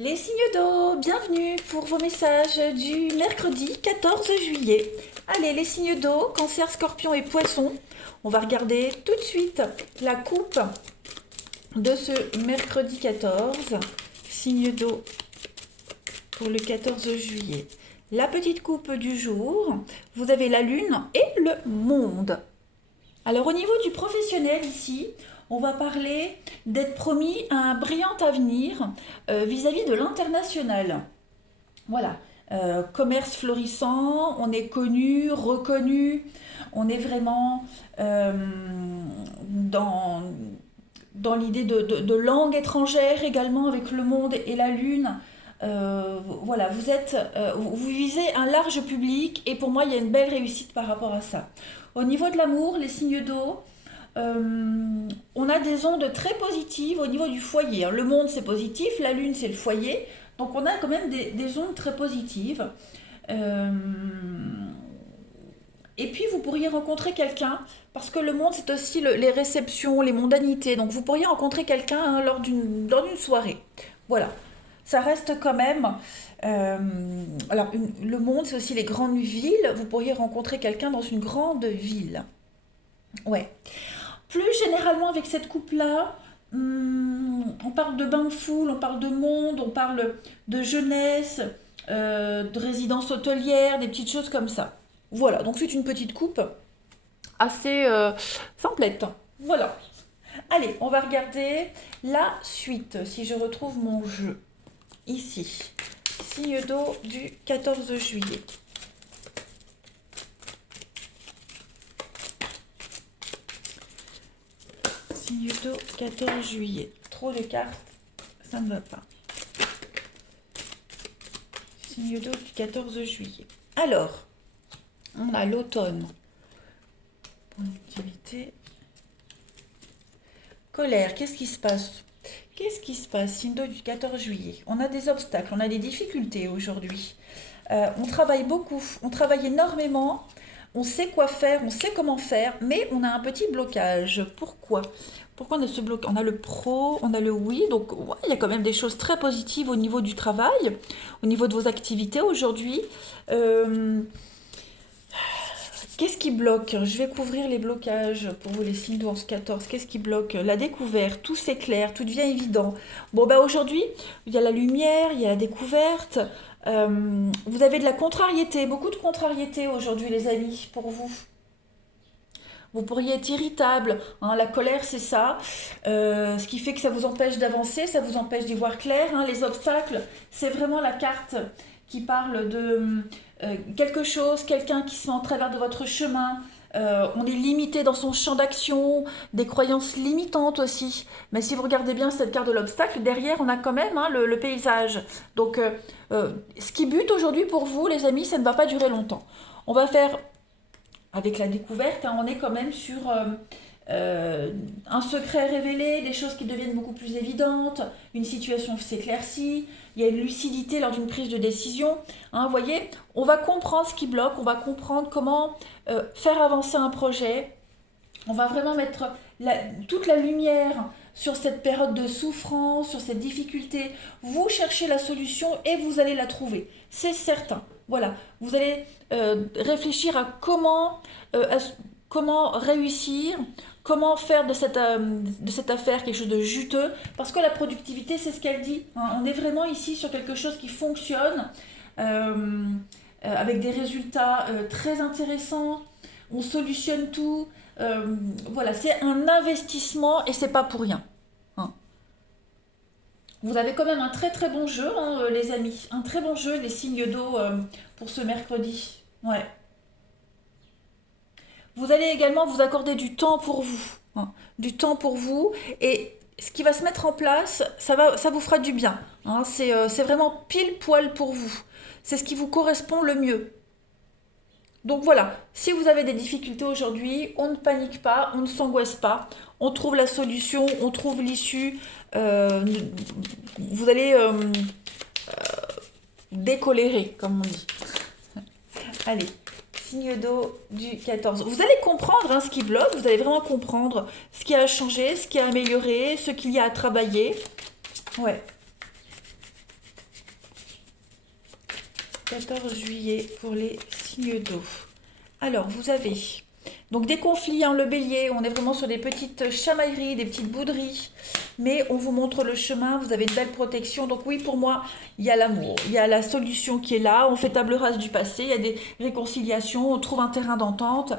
Les signes d'eau, bienvenue pour vos messages du mercredi 14 juillet. Allez, les signes d'eau, cancer, scorpion et poisson. On va regarder tout de suite la coupe de ce mercredi 14. Signe d'eau pour le 14 juillet. La petite coupe du jour, vous avez la lune et le monde. Alors au niveau du professionnel ici, on va parler d'être promis à un brillant avenir vis-à-vis de l'international. Voilà, commerce florissant, on est connu, reconnu, on est vraiment dans, dans l'idée de langue étrangère également avec le monde et la lune. Voilà, vous visez un large public et pour moi il y a une belle réussite par rapport à ça. Au niveau de l'amour, les signes d'eau, on a des ondes très positives au niveau du foyer. Le monde c'est positif, la lune c'est le foyer, donc on a quand même des ondes très positives. Euh, et puis vous pourriez rencontrer quelqu'un, parce que le monde c'est aussi les réceptions, les mondanités, donc vous pourriez rencontrer quelqu'un dans une soirée. Voilà, ça reste quand même... alors le monde c'est aussi les grandes villes, vous pourriez rencontrer quelqu'un dans une grande ville. Ouais. Plus généralement avec cette coupe-là, on parle de bain de foule, on parle de monde, on parle de jeunesse, de résidence hôtelière, des petites choses comme ça. Voilà, donc c'est une petite coupe assez simplette. Voilà. Allez, on va regarder la suite, si je retrouve mon jeu. Ici, signe d'eau du 14 juillet. Signe d'eau 14 juillet. Trop de cartes, ça ne va pas. Signe d'eau du 14 juillet. Alors, on a l'automne. Productivité. Colère, qu'est-ce qui se passe? Qu'est-ce qui se passe? Signe d'eau du 14 juillet. On a des obstacles, on a des difficultés aujourd'hui. On travaille beaucoup, on travaille énormément. On sait quoi faire, on sait comment faire, mais on a un petit blocage. Pourquoi? Pourquoi on a ce blocage? On a le pro, on a le oui, donc ouais, il y a quand même des choses très positives au niveau du travail, au niveau de vos activités aujourd'hui. Euh, Qu'est-ce qui bloque? Je vais couvrir les blocages pour vous les signes de 11-14. Qu'est-ce qui bloque? La découverte, tout s'éclaire, tout devient évident. Bon, bah aujourd'hui, il y a la lumière, il y a la découverte. Vous avez de la contrariété, beaucoup de contrariété aujourd'hui, les amis, pour vous. Vous pourriez être irritable, hein, la colère c'est ça, ce qui fait que ça vous empêche d'avancer, ça vous empêche d'y voir clair, hein. Les obstacles, c'est vraiment la carte qui parle de quelque chose, quelqu'un qui se met en travers de votre chemin. On est limité dans son champ d'action, des croyances limitantes aussi. Mais si vous regardez bien cette carte de l'obstacle, derrière on a quand même, hein, le paysage. Donc ce qui bute aujourd'hui pour vous, les amis, ça ne va pas durer longtemps. On va faire avec la découverte, hein, on est quand même sur un secret révélé, des choses qui deviennent beaucoup plus évidentes, une situation s'éclaircit, il y a une lucidité lors d'une prise de décision. Hein, vous voyez, on va comprendre ce qui bloque, on va comprendre comment faire avancer un projet, on va vraiment mettre toute la lumière sur cette période de souffrance, sur cette difficulté. Vous cherchez la solution et vous allez la trouver, c'est certain. Voilà, vous allez réfléchir à comment réussir, comment faire de cette affaire quelque chose de juteux, parce que la productivité, c'est ce qu'elle dit. Hein. On est vraiment ici sur quelque chose qui fonctionne, avec des résultats très intéressants, on solutionne tout. Voilà, c'est un investissement et c'est pas pour rien. Hein. Vous avez quand même un très très bon jeu, hein, les amis. Un très bon jeu, les signes d'eau pour ce mercredi. Ouais. Vous allez également vous accorder du temps pour vous. Hein, du temps pour vous. Et ce qui va se mettre en place, ça vous fera du bien. Hein, c'est vraiment pile poil pour vous. C'est ce qui vous correspond le mieux. Donc voilà, si vous avez des difficultés aujourd'hui, on ne panique pas, on ne s'angoisse pas, on trouve la solution, on trouve l'issue. Euh, Vous allez décolérer, comme on dit. Allez, signe d'eau du 14. Vous allez comprendre, hein, ce qui bloque, vous allez vraiment comprendre ce qui a changé, ce qui a amélioré, ce qu'il y a à travailler. Ouais. 14 juillet pour les signes d'eau. Alors, vous avez donc des conflits, hein, le bélier, on est vraiment sur des petites chamailleries, des petites bouderies, mais on vous montre le chemin, vous avez une belle protection. Donc oui, pour moi, il y a l'amour, il y a la solution qui est là, on fait table rase du passé, il y a des réconciliations, on trouve un terrain d'entente,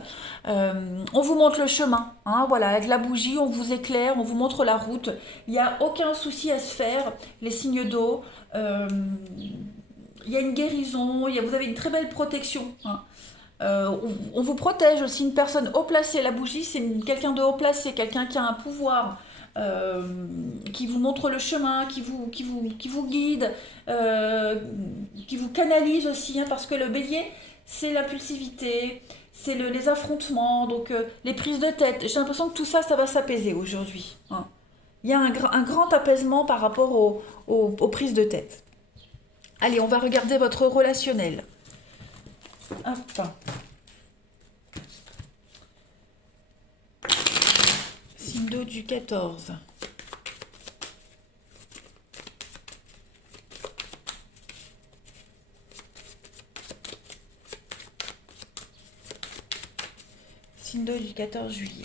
on vous montre le chemin, hein, voilà, avec la bougie, on vous éclaire, on vous montre la route, il n'y a aucun souci à se faire, les signes d'eau, il y a une guérison, vous avez une très belle protection, hein. On vous protège aussi, une personne haut placée. La bougie, c'est quelqu'un de haut placé, quelqu'un qui a un pouvoir, qui vous montre le chemin, qui vous guide, qui vous canalise aussi, hein, parce que le bélier, c'est l'impulsivité, c'est les affrontements, donc les prises de tête. J'ai l'impression que tout ça, ça va s'apaiser aujourd'hui, hein. Il y a un grand apaisement par rapport aux prises de tête. Allez, on va regarder votre relationnel. Hop. Signe d'eau du 14. Signe d'eau du 14 juillet.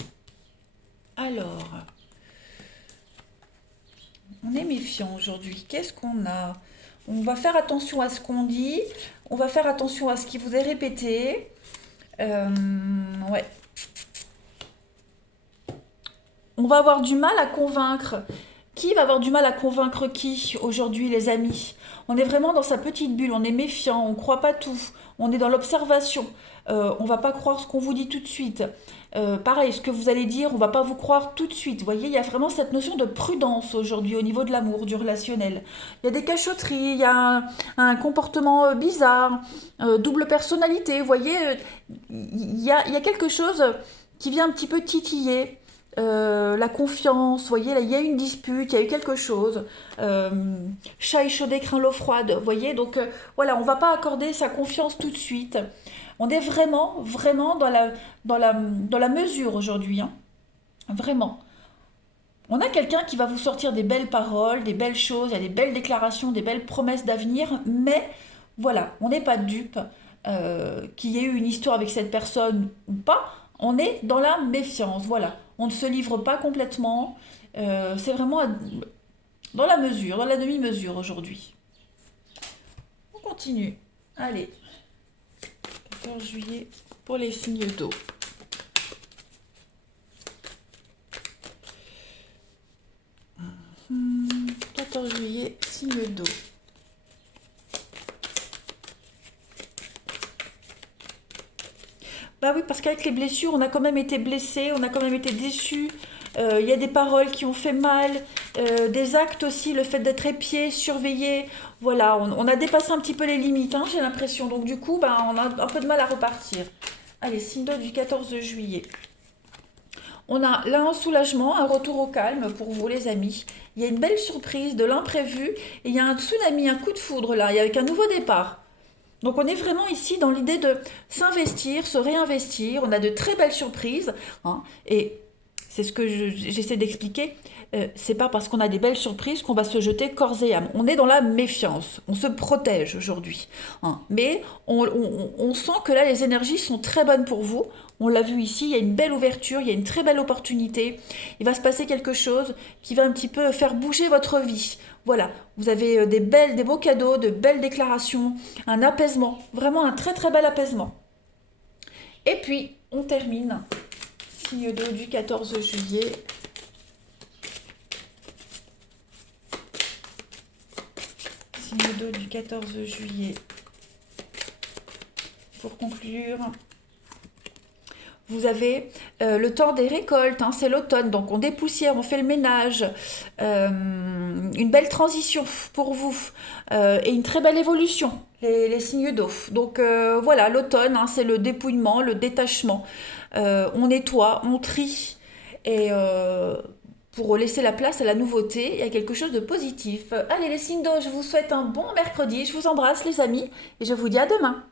Alors, on est méfiant aujourd'hui. Qu'est-ce qu'on a? On va faire attention à ce qu'on dit. On va faire attention à ce qui vous est répété. Ouais. On va avoir du mal à convaincre. Qui va avoir du mal à convaincre qui aujourd'hui, les amis? On est vraiment dans sa petite bulle, on est méfiant, on ne croit pas tout, on est dans l'observation, on ne va pas croire ce qu'on vous dit tout de suite. Pareil, ce que vous allez dire, on ne va pas vous croire tout de suite. Vous voyez, il y a vraiment cette notion de prudence aujourd'hui au niveau de l'amour, du relationnel. Il y a des cachotteries, il y a un comportement bizarre, double personnalité. Vous voyez, il y a quelque chose qui vient un petit peu titiller. La confiance, vous voyez, là, il y a une dispute, il y a eu quelque chose. Chat échaudé craint l'eau froide, vous voyez. Donc voilà, on ne va pas accorder sa confiance tout de suite. On est vraiment, vraiment dans la mesure aujourd'hui, hein. Vraiment. On a quelqu'un qui va vous sortir des belles paroles, des belles choses, il y a des belles déclarations, des belles promesses d'avenir, mais voilà, on n'est pas dupe. Qu'il y ait eu une histoire avec cette personne ou pas, on est dans la méfiance, voilà. On ne se livre pas complètement, c'est vraiment dans la mesure, dans la demi-mesure aujourd'hui. On continue. Allez, 14 juillet pour les signes d'eau. Mmh, 14 juillet, signe d'eau. Bah oui, parce qu'avec les blessures, on a quand même été blessés, on a quand même été déçus. Il y a des paroles qui ont fait mal, des actes aussi, le fait d'être épié, surveillé. Voilà, on a dépassé un petit peu les limites, hein, j'ai l'impression. Donc du coup, bah, on a un peu de mal à repartir. Allez, signe d'eau du 14 juillet. On a là un soulagement, un retour au calme pour vous les amis. Il y a une belle surprise, de l'imprévu. Et il y a un tsunami, un coup de foudre là, avec un nouveau départ. Donc on est vraiment ici dans l'idée de s'investir, se réinvestir. On a de très belles surprises, hein, et c'est ce que j'essaie d'expliquer. C'est pas parce qu'on a des belles surprises qu'on va se jeter corps et âme. On est dans la méfiance, on se protège aujourd'hui, hein. Mais on sent que là les énergies sont très bonnes pour vous. On l'a vu ici, il y a une belle ouverture, il y a une très belle opportunité. Il va se passer quelque chose qui va un petit peu faire bouger votre vie. Voilà, vous avez des beaux cadeaux, de belles déclarations, un apaisement, vraiment un très très bel apaisement. Et puis, on termine, signe d'eau du 14 juillet. Signe d'eau du 14 juillet. Pour conclure, vous avez le temps des récoltes, hein, c'est l'automne, donc on dépoussière, on fait le ménage, une belle transition pour vous, et une très belle évolution, les signes d'eau. Donc voilà, l'automne, hein, c'est le dépouillement, le détachement. On nettoie, on trie, et pour laisser la place à la nouveauté et à quelque chose de positif. Allez les signes d'eau, je vous souhaite un bon mercredi, je vous embrasse les amis, et je vous dis à demain.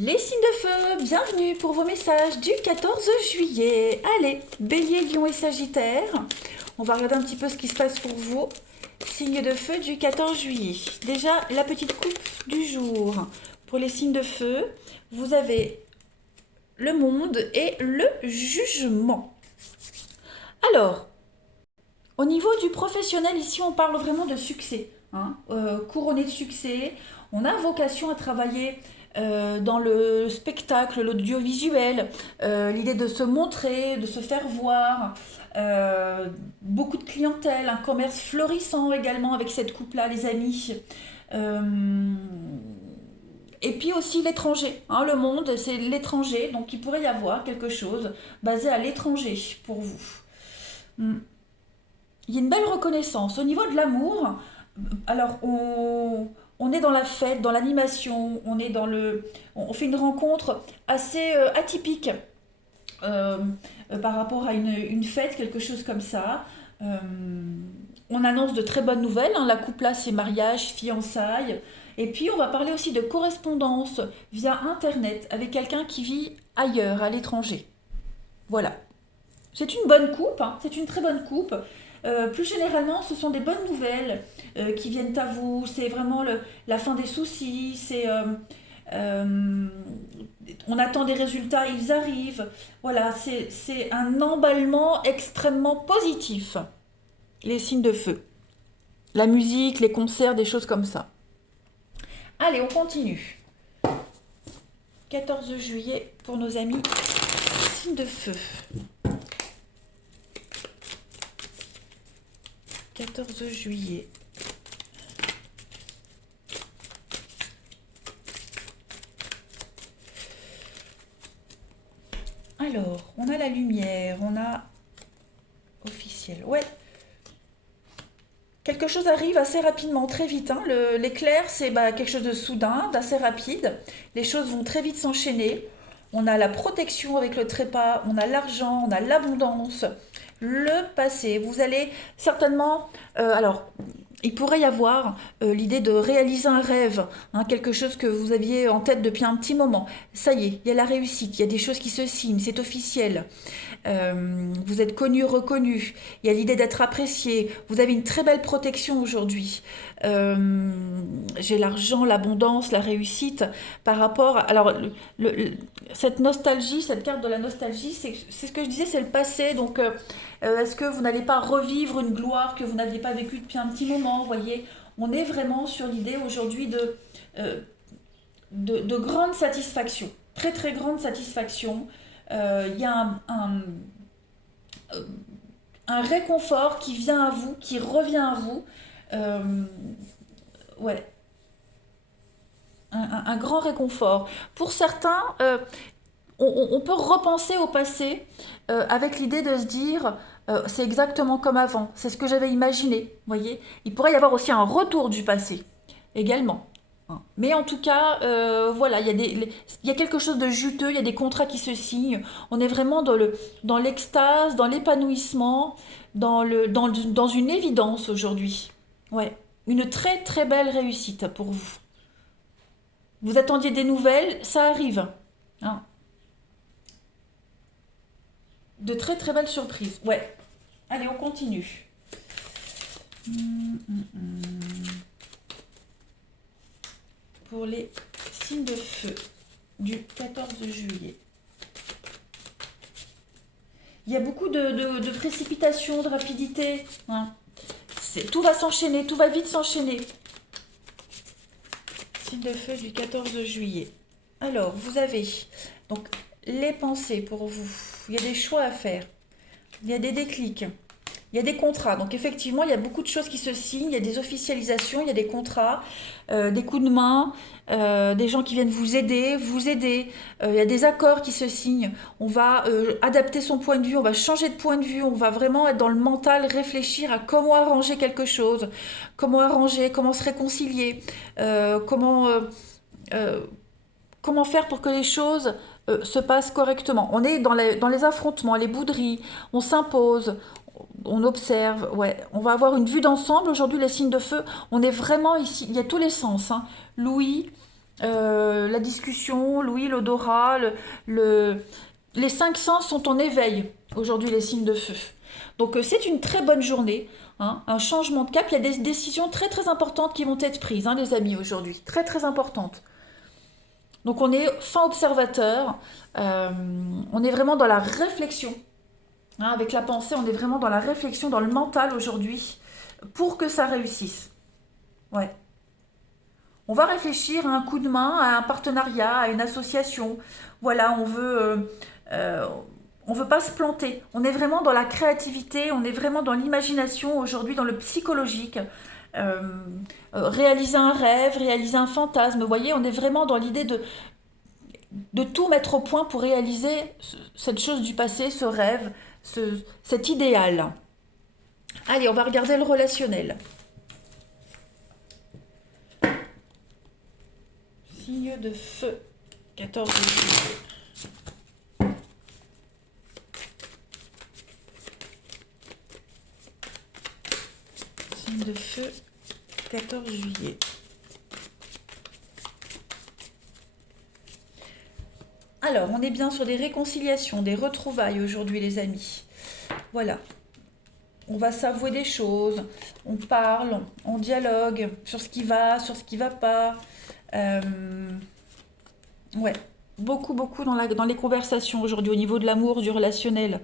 Les signes de feu, bienvenue pour vos messages du 14 juillet. Allez, Bélier, Lion et Sagittaire. On va regarder un petit peu ce qui se passe pour vous. Signe de feu du 14 juillet. Déjà, la petite coupe du jour. Pour les signes de feu, vous avez le monde et le jugement. Alors, au niveau du professionnel, ici, on parle vraiment de succès. Hein, couronné de succès. On a vocation à travailler dans le spectacle, l'audiovisuel, l'idée de se montrer, de se faire voir, beaucoup de clientèle, un commerce florissant également avec cette coupe-là, les amis. Euh, et puis aussi l'étranger, hein, le monde, c'est l'étranger, donc il pourrait y avoir quelque chose basé à l'étranger pour vous. Hmm. Il y a une belle reconnaissance. Au niveau de l'amour, alors on est dans la fête, dans l'animation, on fait une rencontre assez atypique euh, par rapport à une fête, quelque chose comme ça. Euh, on annonce de très bonnes nouvelles, hein, la couple là c'est mariage, fiançailles. Et puis on va parler aussi de correspondance via Internet avec quelqu'un qui vit ailleurs, à l'étranger. Voilà. C'est une bonne coupe, hein, c'est une très bonne coupe. Plus généralement, ce sont des bonnes nouvelles qui viennent à vous. C'est vraiment la fin des soucis. Euh, on attend des résultats, ils arrivent. Voilà, c'est un emballement extrêmement positif. Les signes de feu. La musique, les concerts, des choses comme ça. Allez, on continue. 14 juillet pour nos amis signes de feu. 14 juillet. Alors, on a la lumière, on a officiel. Ouais, quelque chose arrive assez rapidement, très vite. Hein. L'éclair, c'est quelque chose de soudain, d'assez rapide. Les choses vont très vite s'enchaîner. On a la protection avec le trépas, on a l'argent, on a l'abondance, le passé. Vous allez certainement... alors, il pourrait y avoir l'idée de réaliser un rêve, hein, quelque chose que vous aviez en tête depuis un petit moment. Ça y est, il y a la réussite, il y a des choses qui se signent, c'est officiel. Vous êtes connu, reconnu. Il y a l'idée d'être apprécié. Vous avez une très belle protection aujourd'hui. Euh, j'ai l'argent, l'abondance, la réussite par rapport à... Alors, cette nostalgie, cette carte de la nostalgie, c'est ce que je disais, c'est le passé. Donc, est-ce que vous n'allez pas revivre une gloire que vous n'aviez pas vécue depuis un petit moment, vous voyez? On est vraiment sur l'idée aujourd'hui euh, de grande satisfaction, très très grande satisfaction. Il y a euh, un réconfort qui vient à vous, qui revient à vous. Euh, ouais, un grand réconfort. Pour certains, on peut repenser au passé avec l'idée de se dire c'est exactement comme avant, c'est ce que j'avais imaginé. Vous voyez, il pourrait y avoir aussi un retour du passé également. Hein. Mais en tout cas, voilà, il y a quelque chose de juteux, il y a des contrats qui se signent. On est vraiment dans l'extase, dans l'épanouissement, dans une évidence aujourd'hui. Ouais, une très très belle réussite pour vous. Vous attendiez des nouvelles, ça arrive. Hein. De très très belles surprises. Ouais. Allez, on continue. Pour les signes de feu du 14 juillet. Il y a beaucoup de précipitations, de rapidité. Hein. Tout va s'enchaîner, tout va vite s'enchaîner. Signe de feu du 14 juillet. Alors, vous avez donc les pensées pour vous. Il y a des choix à faire. Il y a des déclics. Il y a des contrats. Donc effectivement, il y a beaucoup de choses qui se signent. Il y a des officialisations, il y a des contrats, des coups de main, des gens qui viennent vous aider, vous aider. Il y a des accords qui se signent. On va adapter son point de vue, on va changer de point de vue, on va vraiment être dans le mental, réfléchir à comment arranger quelque chose, comment arranger, comment se réconcilier, euh, comment faire pour que les choses se passent correctement. On est dans les affrontements, les bouderies, on s'impose, on observe, ouais. On va avoir une vue d'ensemble. Aujourd'hui, les signes de feu, on est vraiment ici, il y a tous les sens. Hein. L'ouïe, la discussion, l'ouïe, l'odorat, le- les cinq sens sont en éveil. Aujourd'hui, les signes de feu. Donc, c'est une très bonne journée. hein, un changement de cap. Il y a des décisions très très importantes qui vont être prises, hein, les amis, aujourd'hui. Très très importantes. Donc on est fin observateur, euh, on est vraiment dans la réflexion. Hein, avec la pensée, on est vraiment dans la réflexion, dans le mental aujourd'hui, pour que ça réussisse. Ouais. On va réfléchir à un coup de main, à un partenariat, à une association. Voilà, euh, on veut pas se planter. On est vraiment dans la créativité, on est vraiment dans l'imagination aujourd'hui, dans le psychologique. Euh, réaliser un rêve, réaliser un fantasme. Vous voyez, on est vraiment dans l'idée de tout mettre au point pour réaliser cette chose du passé, ce rêve, cet idéal. Allez, on va regarder le relationnel. Signe de feu, 14 juillet. Signe de feu, 14 juillet. Alors, on est bien sur des réconciliations, des retrouvailles aujourd'hui, les amis. Voilà. On va s'avouer des choses, on parle, on dialogue sur ce qui va, sur ce qui va pas. Euh, ouais, beaucoup, beaucoup dans les conversations aujourd'hui au niveau de l'amour, du relationnel.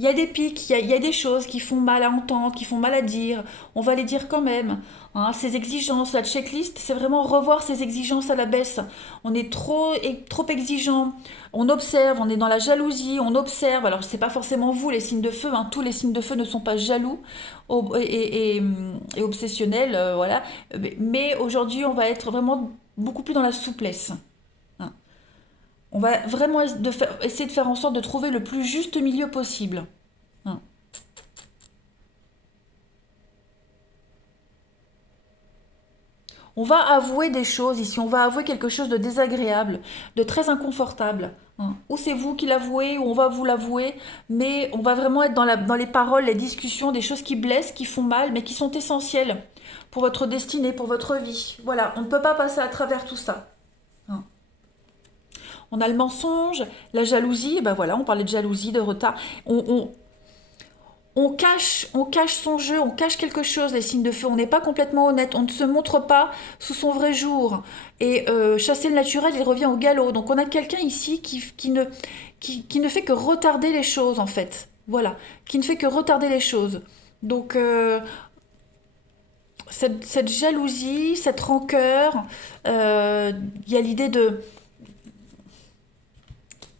Il y a des pics, il y a des choses qui font mal à entendre, qui font mal à dire. On va les dire quand même. Hein, ces exigences, la checklist, c'est vraiment revoir ces exigences à la baisse. On est trop exigeant. On observe, on est dans la jalousie, on observe. Alors, c'est pas forcément vous, les signes de feu. Hein, tous les signes de feu ne sont pas jaloux et obsessionnels. Voilà. Mais aujourd'hui, on va être vraiment beaucoup plus dans la souplesse. Hein. On va vraiment essayer de faire en sorte de trouver le plus juste milieu possible. Hein. On va avouer des choses ici, on va avouer quelque chose de désagréable, de très inconfortable. Hein. Ou c'est vous qui l'avouez, ou on va vous l'avouer, mais on va vraiment être dans les paroles, les discussions, des choses qui blessent, qui font mal, mais qui sont essentielles pour votre destinée, pour votre vie. Voilà, on ne peut pas passer à travers tout ça. Hein. On a le mensonge, la jalousie, ben voilà, on parlait de jalousie, de retard. On cache son jeu, on cache quelque chose, les signes de feu. On n'est pas complètement honnête, on ne se montre pas sous son vrai jour. Et chasser le naturel, il revient au galop. Donc on a quelqu'un ici qui ne fait que retarder les choses, en fait. Voilà, qui ne fait que retarder les choses. Donc cette jalousie, cette rancœur, il y a l'idée de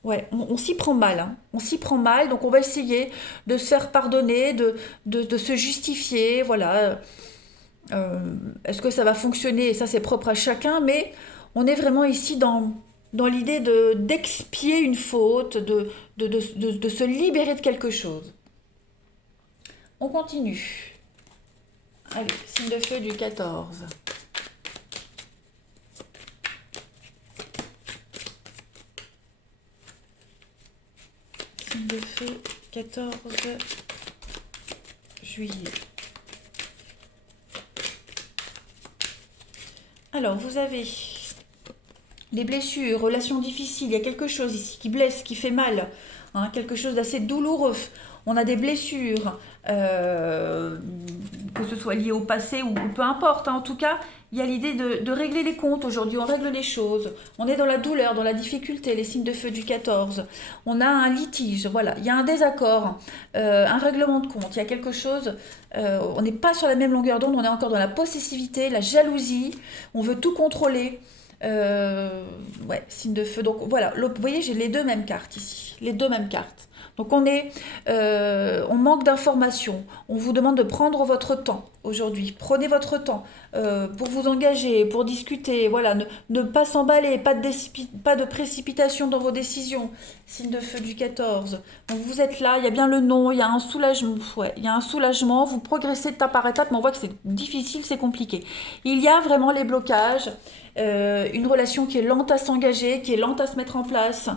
ouais, on s'y prend mal, hein. On s'y prend mal, donc on va essayer de se faire pardonner, de se justifier, voilà. Est-ce que ça va fonctionner? Et ça, c'est propre à chacun, mais on est vraiment ici dans l'idée d'expier une faute, de se libérer de quelque chose. On continue. Allez, signe de feu du 14. Signe de feu, 14 juillet. Alors, vous avez les blessures, relations difficiles, il y a quelque chose ici qui blesse, qui fait mal, hein, quelque chose d'assez douloureux. On a des blessures, que ce soit lié au passé ou peu importe. Hein, en tout cas, il y a l'idée de régler les comptes aujourd'hui, on règle les choses. On est dans la douleur, dans la difficulté, les signes de feu du 14. On a un litige, voilà, il y a un désaccord, un règlement de compte, il y a quelque chose, on n'est pas sur la même longueur d'onde, on est encore dans la possessivité, la jalousie, on veut tout contrôler. Ouais, signe de feu. Donc voilà, vous voyez, j'ai les deux mêmes cartes ici, les deux mêmes cartes. Donc on manque d'informations. On vous demande de prendre votre temps aujourd'hui. Prenez votre temps pour vous engager, pour discuter. Voilà, ne pas s'emballer, pas de précipitation dans vos décisions. Signe de feu du 14. Donc vous êtes là, il y a bien le non, il y a un soulagement. Ouais, il y a un soulagement. Vous progressez étape par étape, mais on voit que c'est difficile, c'est compliqué. Il y a vraiment les blocages. Une relation qui est lente à s'engager, qui est lente à se mettre en place,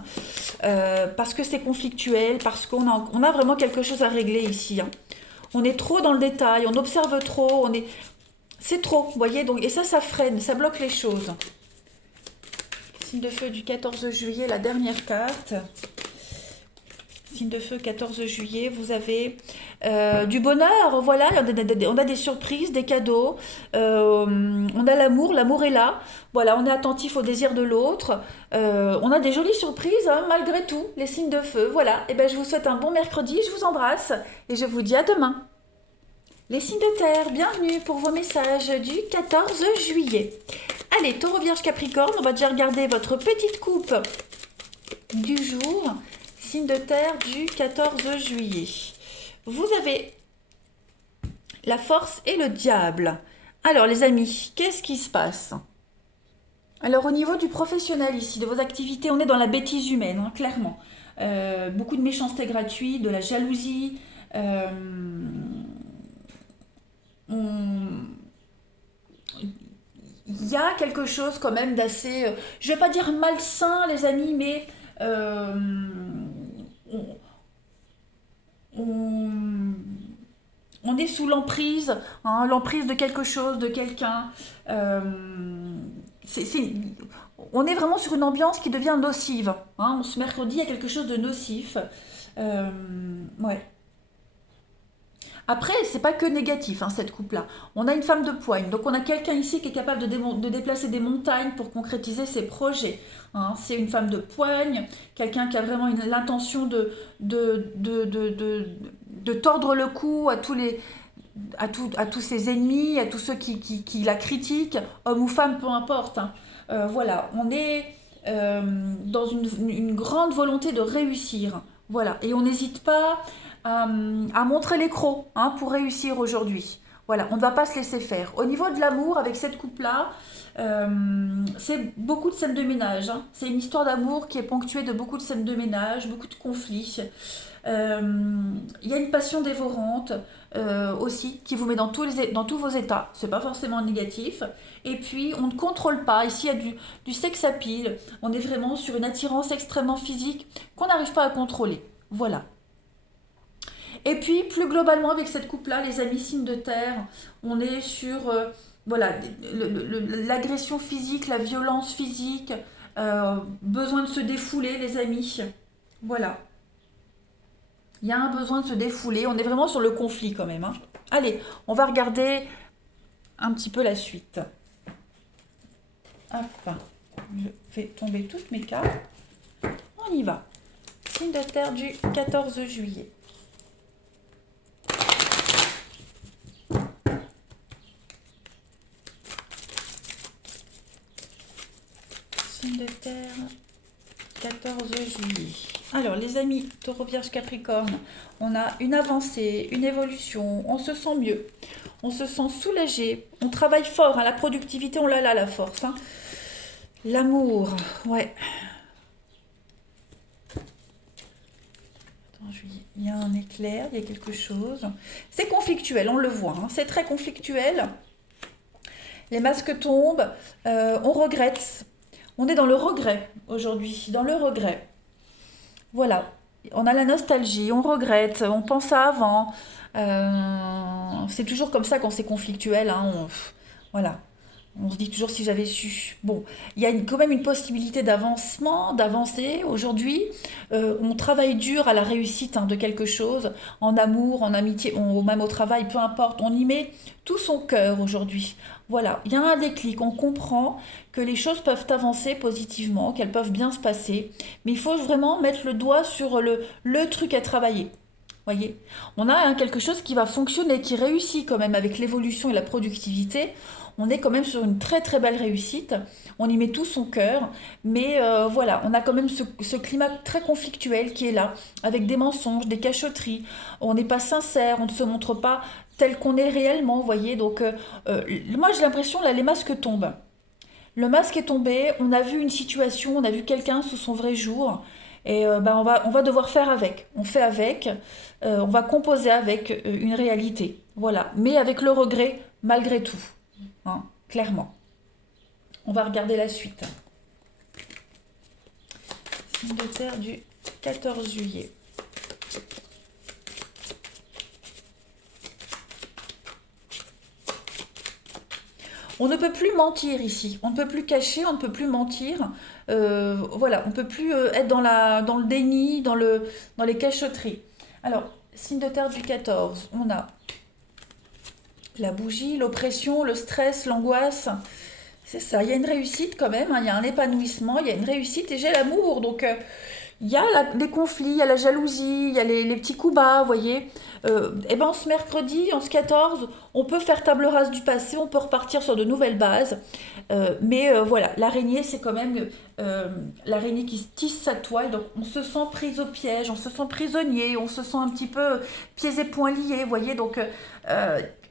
parce que c'est conflictuel, parce on a vraiment quelque chose à régler ici. Hein. On est trop dans le détail, on observe trop, c'est trop, vous voyez, donc, et ça freine, ça bloque les choses. Signe de feu du 14 juillet, la dernière carte. Signe de feu, 14 juillet, vous avez du bonheur, voilà, on a des surprises, des cadeaux, on a l'amour, l'amour est là, voilà, on est attentif au désir de l'autre, on a des jolies surprises, hein, malgré tout, les signes de feu, voilà, et ben je vous souhaite un bon mercredi, je vous embrasse, et je vous dis à demain. Les signes de terre, bienvenue pour vos messages du 14 juillet. Allez, Taureau, Vierge, Capricorne, on va déjà regarder votre petite coupe du jour. Signe de terre du 14 juillet. Vous avez la force et le diable. Alors les amis, qu'est-ce qui se passe? Alors au niveau du professionnel ici, de vos activités, on est dans la bêtise humaine, hein, clairement. Beaucoup de méchanceté gratuite, de la jalousie. euh, on- Il y a quelque chose quand même d'assez, je ne vais pas dire malsain les amis, mais euh, on, on- on est sous l'emprise, hein, l'emprise de quelque chose, de quelqu'un. Euh, c'est- c'est- on est vraiment sur une ambiance qui devient nocive, hein. Ce mercredi, il y a quelque chose de nocif. Euh, ouais. Après, c'est pas que négatif, hein, cette coupe-là. On a une femme de poigne, donc on a quelqu'un ici qui est capable de déplacer des montagnes pour concrétiser ses projets, hein. C'est une femme de poigne, quelqu'un qui a vraiment l'intention de tordre le cou à tous ses ennemis, à tous ceux qui la critiquent, hommes ou femmes, peu importe, hein. Voilà, on est dans une grande volonté de réussir. Voilà, et on n'hésite pas à montrer les crocs, hein, pour réussir aujourd'hui. Voilà, on ne va pas se laisser faire. Au niveau de l'amour, avec cette coupe-là, euh, c'est beaucoup de scènes de ménage, hein. C'est une histoire d'amour qui est ponctuée de beaucoup de scènes de ménage, beaucoup de conflits. Euh, Il y a une passion dévorante aussi qui vous met dans tous vos états. C'est pas forcément négatif. Et puis on ne contrôle pas. Ici il y a du sex appeal. On est vraiment sur une attirance extrêmement physique qu'on n'arrive pas à contrôler. Voilà. Et puis plus globalement avec cette coupe-là, les amis signes de terre, on est sur voilà l'agression physique, la violence physique, besoin de se défouler les amis. Voilà. Il y a un besoin de se défouler. On est vraiment sur le conflit quand même, hein. Allez, on va regarder un petit peu la suite. Hop, je fais tomber toutes mes cartes. On y va. Signe de terre du 14 juillet. Signe de terre, 14 juillet. Alors les amis, Taureau, Vierge, Capricorne, on a une avancée, une évolution, on se sent mieux, on se sent soulagé, on travaille fort, hein, la productivité, on l'a là, la force, hein. L'amour, ouais. Attends, il y a un éclair, il y a quelque chose. C'est conflictuel, on le voit, hein, c'est très conflictuel. Les masques tombent, on regrette. On est dans le regret aujourd'hui, dans le regret. Voilà, on a la nostalgie, on regrette, on pense à avant. C'est toujours comme ça quand c'est conflictuel, hein, voilà. On se dit toujours si j'avais su. Bon, il y a quand même une possibilité d'avancement, d'avancer. Aujourd'hui, on travaille dur à la réussite, hein, de quelque chose, en amour, en amitié, même au travail, peu importe. On y met tout son cœur aujourd'hui. Voilà, il y a un déclic. On comprend que les choses peuvent avancer positivement, qu'elles peuvent bien se passer. Mais il faut vraiment mettre le doigt sur le truc à travailler. Voyez, on a, hein, quelque chose qui va fonctionner, qui réussit quand même avec l'évolution et la productivité. On est quand même sur une très très belle réussite. On y met tout son cœur, mais voilà, on a quand même ce climat très conflictuel qui est là, avec des mensonges, des cachotteries. On n'est pas sincère, on ne se montre pas tel qu'on est réellement, vous voyez. Donc, moi j'ai l'impression là, les masques tombent. Le masque est tombé, on a vu une situation, on a vu quelqu'un sous son vrai jour, et ben on va devoir faire avec. On fait avec, on va composer avec une réalité. Voilà, mais avec le regret malgré tout, hein, clairement. On va regarder la suite. Signe de terre du 14 juillet. On ne peut plus mentir ici. On ne peut plus cacher, on ne peut plus mentir. Voilà, on ne peut plus être dans le déni, dans les cachotteries. Alors, signe de terre du 14, on a la bougie, l'oppression, le stress, l'angoisse. C'est ça, il y a une réussite quand même, hein, il y a un épanouissement, il y a une réussite et j'ai l'amour. Donc, il y a les conflits, il y a la jalousie, il y a les petits coups bas, vous voyez. Et ben, ce mercredi, en ce 14, on peut faire table rase du passé, on peut repartir sur de nouvelles bases. Mais voilà, l'araignée, c'est quand même l'araignée qui tisse sa toile. Donc, on se sent prise au piège, on se sent prisonnier, on se sent un petit peu pieds et poings liés, vous voyez. Donc,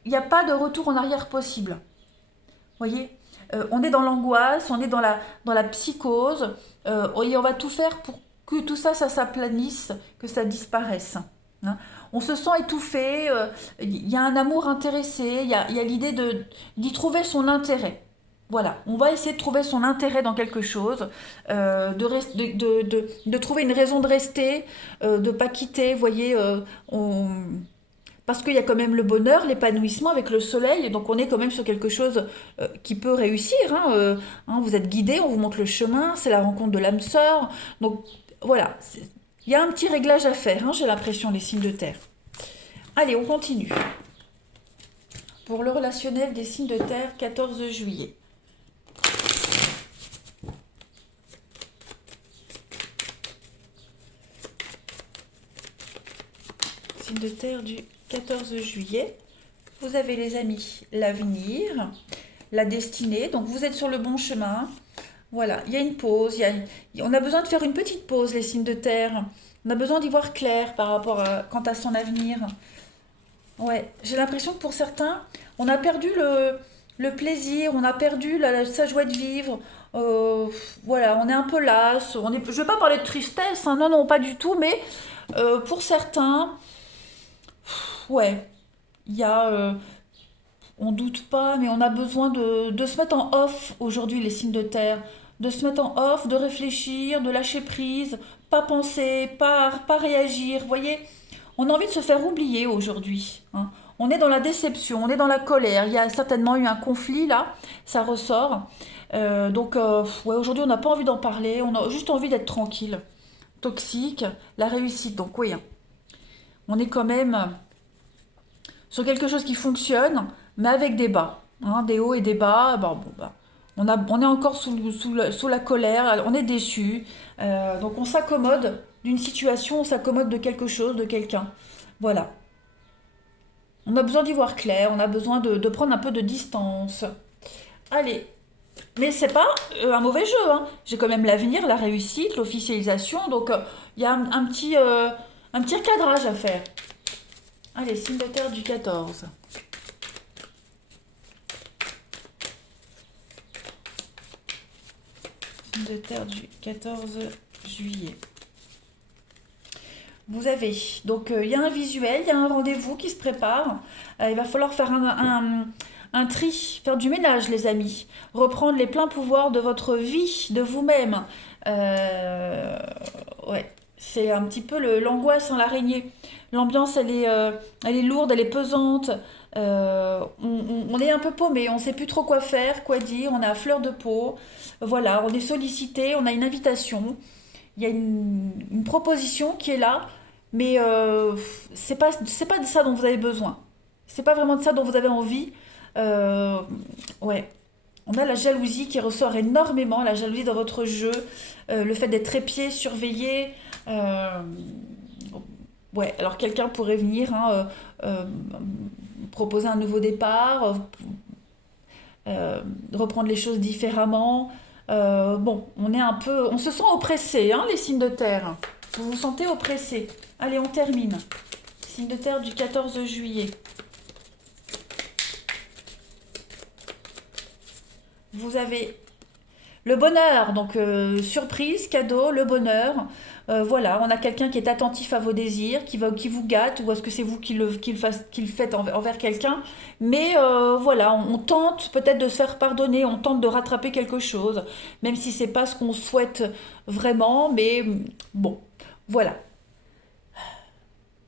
il n'y a pas de retour en arrière possible. Vous voyez. On est dans l'angoisse, on est dans la psychose, et on va tout faire pour que tout ça, ça s'aplanisse, que ça disparaisse. Hein. On se sent étouffé, il y a un amour intéressé, il y a l'idée d'y trouver son intérêt. Voilà, on va essayer de trouver son intérêt dans quelque chose, de trouver une raison de rester, de ne pas quitter, vous voyez, parce qu'il y a quand même le bonheur, l'épanouissement avec le soleil, et donc on est quand même sur quelque chose qui peut réussir. Hein, hein, vous êtes guidé, on vous montre le chemin, c'est la rencontre de l'âme sœur. Donc voilà, il y a un petit réglage à faire, hein, j'ai l'impression, les signes de terre. Allez, on continue. Pour le relationnel des signes de terre, 14 juillet. Signe de terre du 14 juillet. Vous avez les amis, l'avenir, la destinée. Donc vous êtes sur le bon chemin. Voilà, il y a une pause. On a besoin de faire une petite pause, les signes de terre. On a besoin d'y voir clair par rapport quant à son avenir. Ouais, j'ai l'impression que pour certains, on a perdu le plaisir, on a perdu sa joie de vivre. Euh, voilà, on est un peu las. Je ne vais pas parler de tristesse, hein, non, non, pas du tout, mais pour certains, ouais, il y a, on doute pas, mais on a besoin de se mettre en off aujourd'hui, les signes de terre. De se mettre en off, de réfléchir, de lâcher prise, pas penser, pas réagir. Vous voyez, on a envie de se faire oublier aujourd'hui. Hein. On est dans la déception, on est dans la colère. Il y a certainement eu un conflit là, ça ressort. Ouais, aujourd'hui, on n'a pas envie d'en parler, on a juste envie d'être tranquille. Toxique, la réussite. Donc, oui, hein. On est quand même sur quelque chose qui fonctionne, mais avec des bas, hein, des hauts et des bas. Bah, on est encore sous la colère, on est déçu. Donc on s'accommode d'une situation, on s'accommode de quelque chose, de quelqu'un. Voilà. On a besoin d'y voir clair, on a besoin de prendre un peu de distance. Allez. Mais c'est pas un mauvais jeu. Hein. J'ai quand même l'avenir, la réussite, l'officialisation. Donc il y a un petit recadrage à faire. Allez, signe de terre du 14. Signe de terre du 14 juillet. Vous avez, donc il y a un visuel, il y a un rendez-vous qui se prépare. Il va falloir faire un tri, faire du ménage, les amis. Reprendre les pleins pouvoirs de votre vie, de vous-même. Euh, ouais, c'est un petit peu l'angoisse en l'araignée. L'ambiance, elle est lourde, elle est pesante. On est un peu paumé, on ne sait plus trop quoi faire, quoi dire. On est à fleur de peau. Voilà, on est sollicité, on a une invitation. Il y a une proposition qui est là, mais c'est pas de ça dont vous avez besoin. C'est pas vraiment de ça dont vous avez envie. Euh, ouais. On a la jalousie qui ressort énormément, la jalousie dans votre jeu, le fait d'être épié, surveillé. euh, ouais, alors quelqu'un pourrait venir hein, proposer un nouveau départ, reprendre les choses différemment. Bon, on est un peu, on se sent oppressé, hein, les signes de terre. Vous vous sentez oppressé. Allez, on termine. Signe de terre du 14 juillet. Vous avez le bonheur, donc surprise, cadeau, le bonheur. Voilà, on a quelqu'un qui est attentif à vos désirs, qui vous gâte, ou est-ce que c'est vous qui le faites envers quelqu'un. Mais voilà, on tente peut-être de se faire pardonner, on tente de rattraper quelque chose, même si c'est pas ce qu'on souhaite vraiment, mais bon, voilà.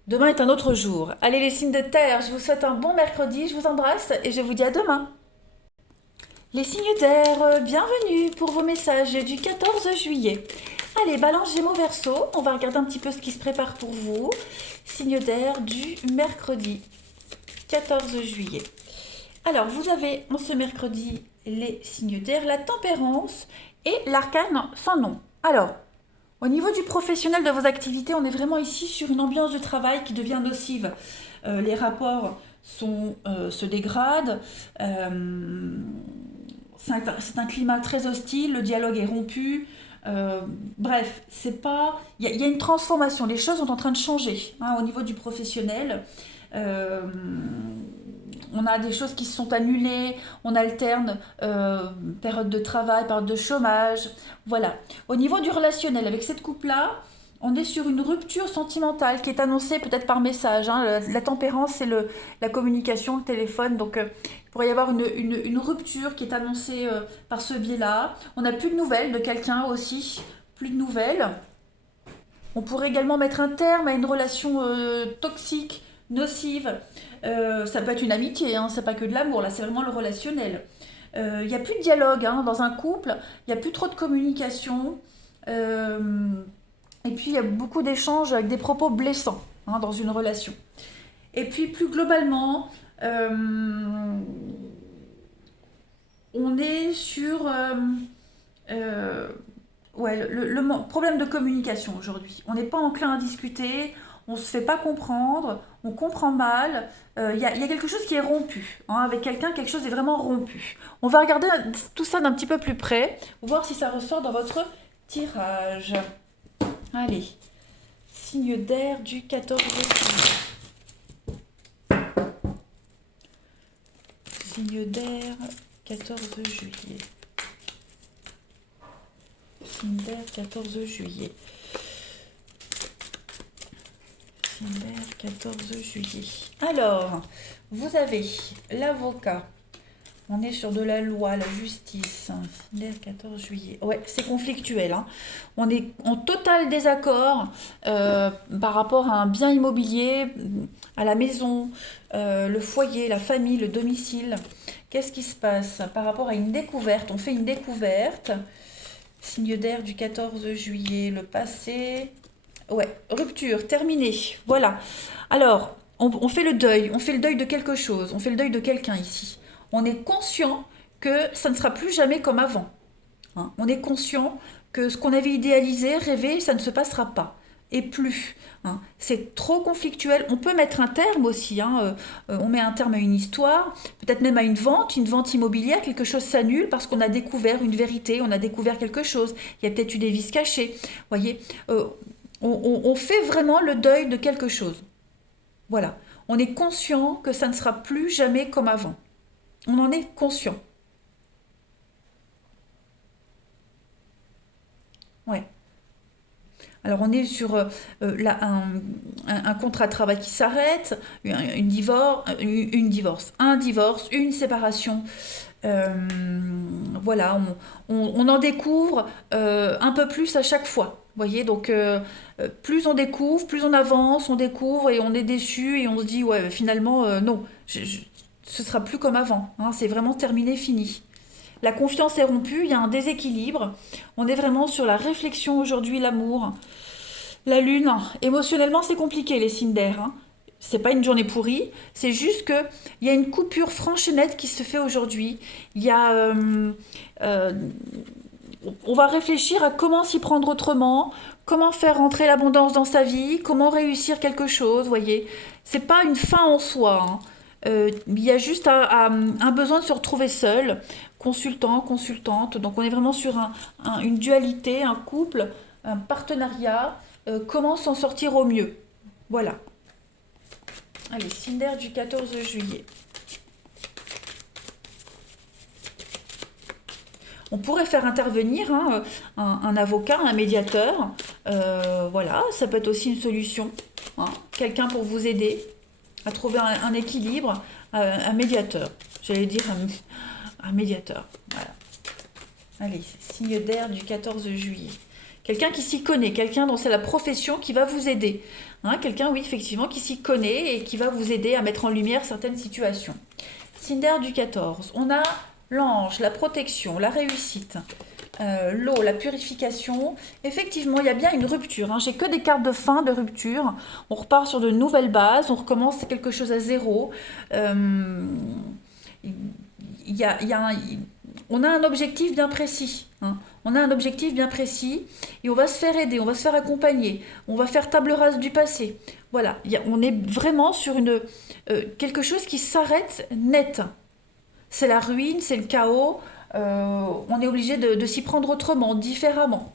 Demain est un autre jour. Allez les signes de terre, je vous souhaite un bon mercredi, je vous embrasse et je vous dis à demain. Les signes d'air, bienvenue pour vos messages du 14 juillet. Allez, Balance, Gémeaux, Verseau, on va regarder un petit peu ce qui se prépare pour vous. Signe d'air du mercredi 14 juillet. Alors, vous avez en ce mercredi les signes d'air, la tempérance et l'arcane sans nom. Alors, au niveau du professionnel de vos activités, on est vraiment ici sur une ambiance de travail qui devient nocive. Les rapports se dégradent. C'est un climat très hostile, le dialogue est rompu. Bref, c'est pas. Il y a une transformation, les choses sont en train de changer hein, au niveau du professionnel. Euh, on a des choses qui se sont annulées, on alterne période de travail, période de chômage. Voilà. Au niveau du relationnel, avec cette couple-là, on est sur une rupture sentimentale qui est annoncée peut-être par message. Hein. La tempérance, c'est la communication, le téléphone. Donc, il pourrait y avoir une rupture qui est annoncée par ce biais-là. On n'a plus de nouvelles de quelqu'un aussi. Plus de nouvelles. On pourrait également mettre un terme à une relation toxique, nocive. Ça peut être une amitié, hein, c'est pas que de l'amour, là c'est vraiment le relationnel. Il n'y a plus de dialogue hein, dans un couple, il n'y a plus trop de communication. Euh, et puis il y a beaucoup d'échanges avec des propos blessants hein, dans une relation. Et puis plus globalement, on est sur euh, ouais, problème de communication aujourd'hui. On n'est pas enclin à discuter, on ne se fait pas comprendre, on comprend mal. Il y a quelque chose qui est rompu. Hein, avec quelqu'un, quelque chose est vraiment rompu. On va regarder tout ça d'un petit peu plus près, voir si ça ressort dans votre tirage. Allez, signe d'air du 14 juillet. Signe d'air, 14 juillet. Signe d'air, 14 juillet. Signe d'air, 14 juillet. Alors, vous avez l'avocat. On est sur de la loi, la justice. Signe d'air, 14 juillet. Ouais, c'est conflictuel. Hein. On est en total désaccord par rapport à un bien immobilier, à la maison, le foyer, la famille, le domicile. Qu'est-ce qui se passe par rapport à une découverte? On fait une découverte. Signe d'air du 14 juillet, le passé. Ouais, rupture, terminé. Voilà. Alors, on fait le deuil. On fait le deuil de quelque chose. On fait le deuil de quelqu'un ici. On est conscient que ça ne sera plus jamais comme avant. Hein. On est conscient que ce qu'on avait idéalisé, rêvé, ça ne se passera pas. Et plus. Hein. C'est trop conflictuel. On peut mettre un terme aussi. Hein. On met un terme à une histoire, peut-être même à une vente immobilière. Quelque chose s'annule parce qu'on a découvert une vérité, on a découvert quelque chose. Il y a peut-être eu des vices cachés. Voyez, on fait vraiment le deuil de quelque chose. Voilà. On est conscient que ça ne sera plus jamais comme avant. On en est conscient. Ouais. Alors on est sur un contrat de travail qui s'arrête, un divorce, une séparation. Euh, voilà, on en découvre un peu plus à chaque fois. Vous voyez, donc plus on découvre, plus on avance, on découvre et on est déçu et on se dit ouais finalement non, ce sera plus comme avant. Hein, c'est vraiment terminé, fini. La confiance est rompue, il y a un déséquilibre. On est vraiment sur la réflexion aujourd'hui, l'amour. La lune, émotionnellement, c'est compliqué, les signes d'air. Hein. C'est pas une journée pourrie, c'est juste que il y a une coupure franche et nette qui se fait aujourd'hui. Il y a, euh, on va réfléchir à comment s'y prendre autrement, comment faire rentrer l'abondance dans sa vie, comment réussir quelque chose. Voyez, c'est pas une fin en soi. Hein. Il y a juste un besoin de se retrouver seul, consultant, consultante. Donc on est vraiment sur une dualité, un couple, un partenariat. Comment s'en sortir au mieux? Voilà. Allez, signe d'air du 14 juillet. On pourrait faire intervenir hein, un avocat, un médiateur. Voilà, ça peut être aussi une solution. Hein. Quelqu'un pour vous aider à trouver un équilibre, un médiateur. J'allais dire un médiateur. Voilà. Allez, signe d'air du 14 juillet. Quelqu'un qui s'y connaît, quelqu'un dont c'est la profession qui va vous aider. Hein, quelqu'un, oui, effectivement, qui s'y connaît et qui va vous aider à mettre en lumière certaines situations. Signe d'air du 14. On a l'ange, la protection, la réussite, l'eau, la purification. Effectivement, il y a bien une rupture, hein. J'ai que des cartes de fin, de rupture. On repart sur de nouvelles bases, on recommence quelque chose à zéro. Euh, il y a on a un objectif bien précis, hein. On a un objectif bien précis et on va se faire aider, on va se faire accompagner, on va faire table rase du passé. Voilà, on est vraiment sur quelque chose qui s'arrête net. C'est la ruine, c'est le chaos. On est obligé de s'y prendre autrement, différemment.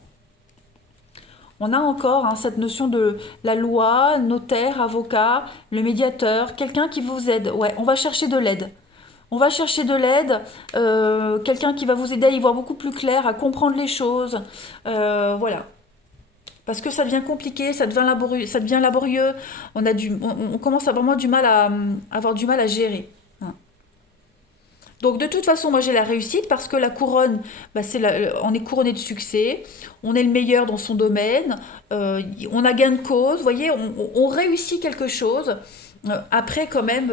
On a encore, hein, cette notion de la loi, notaire, avocat, le médiateur, quelqu'un qui vous aide. Ouais, on va chercher de l'aide. On va chercher de l'aide, quelqu'un qui va vous aider à y voir beaucoup plus clair, à comprendre les choses. Voilà. Parce que ça devient compliqué, ça devient laborieux. On commence à vraiment avoir du mal à gérer, hein. Donc de toute façon, moi j'ai la réussite parce que la couronne, bah, on est couronné de succès, on est le meilleur dans son domaine, on a gain de cause, vous voyez, on réussit quelque chose. Après quand même,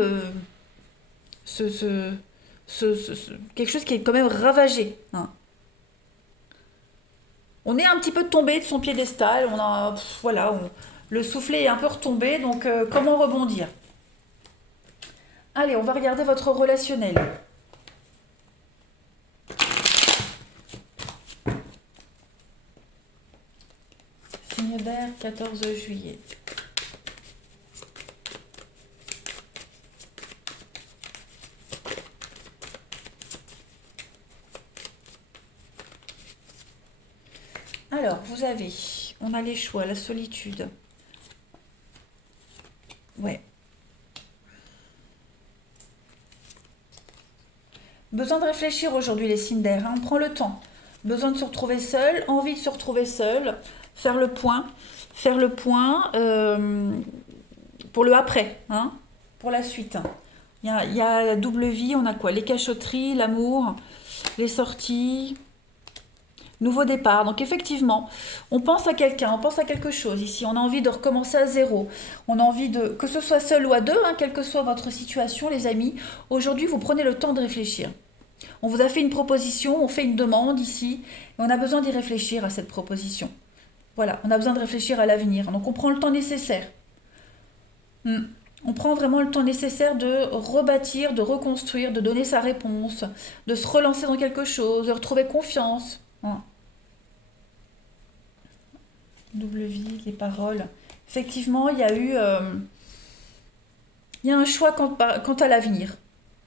ce, ce- quelque chose qui est quand même ravagé, hein. On est un petit peu tombé de son piédestal, voilà, le soufflet est un peu retombé, donc comment rebondir? Allez, on va regarder votre relationnel. Signe d'air, 14 juillet. Alors, on a les choix, la solitude. Ouais. Besoin de réfléchir aujourd'hui, les signes d'air, hein. On prend le temps. Besoin de se retrouver seul, envie de se retrouver seul, faire le point, faire le point pour le après, hein, pour la suite. Il y a la double vie, on a quoi? Les cachotteries, l'amour, les sorties, nouveau départ. Donc effectivement, on pense à quelqu'un, on pense à quelque chose ici. On a envie de recommencer à zéro. On a envie que ce soit seul ou à deux, hein, quelle que soit votre situation, les amis. Aujourd'hui, vous prenez le temps de réfléchir. On vous a fait une proposition, on fait une demande ici, et on a besoin d'y réfléchir à cette proposition. Voilà, on a besoin de réfléchir à l'avenir. Donc on prend le temps nécessaire. Hmm. On prend vraiment le temps nécessaire de rebâtir, de reconstruire, de donner sa réponse, de se relancer dans quelque chose, de retrouver confiance, hein. Double vie, les paroles. Effectivement, il y a un choix quant à l'avenir.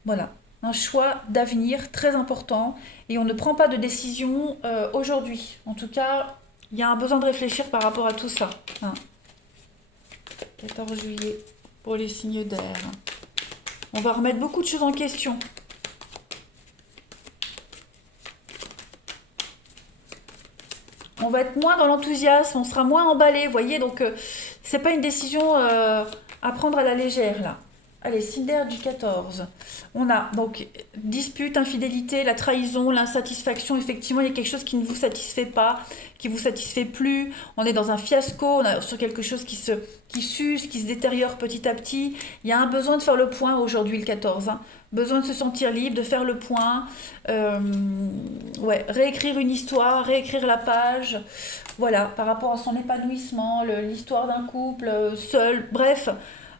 Voilà, un choix d'avenir très important et on ne prend pas de décision aujourd'hui. En tout cas, il y a un besoin de réfléchir par rapport à tout ça, hein. 14 juillet pour les signes d'air. On va remettre beaucoup de choses en question. On va être moins dans l'enthousiasme, on sera moins emballé, vous voyez, donc c'est pas une décision à prendre à la légère là. Allez, Cinder du 14. On a donc dispute, infidélité, la trahison, l'insatisfaction. Effectivement, il y a quelque chose qui ne vous satisfait pas, qui vous satisfait plus. On est dans un fiasco, on est sur quelque chose qui s'use, qui se détériore petit à petit. Il y a un besoin de faire le point aujourd'hui, le 14, hein. Besoin de se sentir libre, de faire le point. Euh, ouais, réécrire une histoire, réécrire la page. Voilà, par rapport à son épanouissement, l'histoire d'un couple, seul, bref.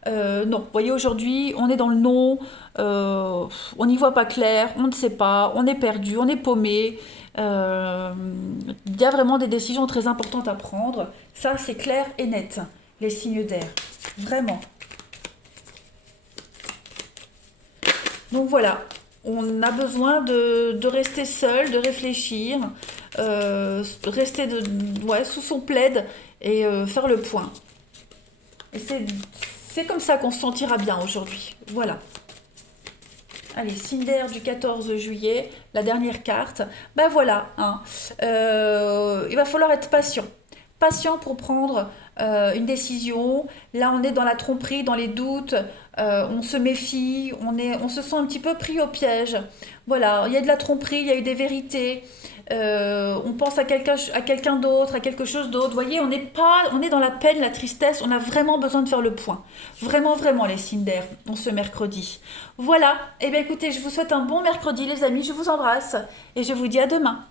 Non, vous voyez, aujourd'hui, on est dans le non, on n'y voit pas clair, on ne sait pas, on est perdu, on est paumé. Euh, Il y a vraiment des décisions très importantes à prendre. Ça, c'est clair et net, les signes d'air. Vraiment. Donc voilà, on a besoin de rester seul, de réfléchir, rester ouais, sous son plaid et faire le point. Et c'est comme ça qu'on se sentira bien aujourd'hui. Voilà. Allez, Cinder du 14 juillet, la dernière carte. Ben voilà, hein. Il va falloir être patient. Patient pour prendre une décision. Là, on est dans la tromperie, dans les doutes. On se méfie, on se sent un petit peu pris au piège. Voilà, il y a de la tromperie, il y a eu des vérités. on pense à quelqu'un d'autre, à quelque chose d'autre. Vous voyez, on est dans la peine, la tristesse, on a vraiment besoin de faire le point. Vraiment, vraiment, les signes d'air, en ce mercredi. Voilà, eh bien écoutez, je vous souhaite un bon mercredi les amis, je vous embrasse et je vous dis à demain.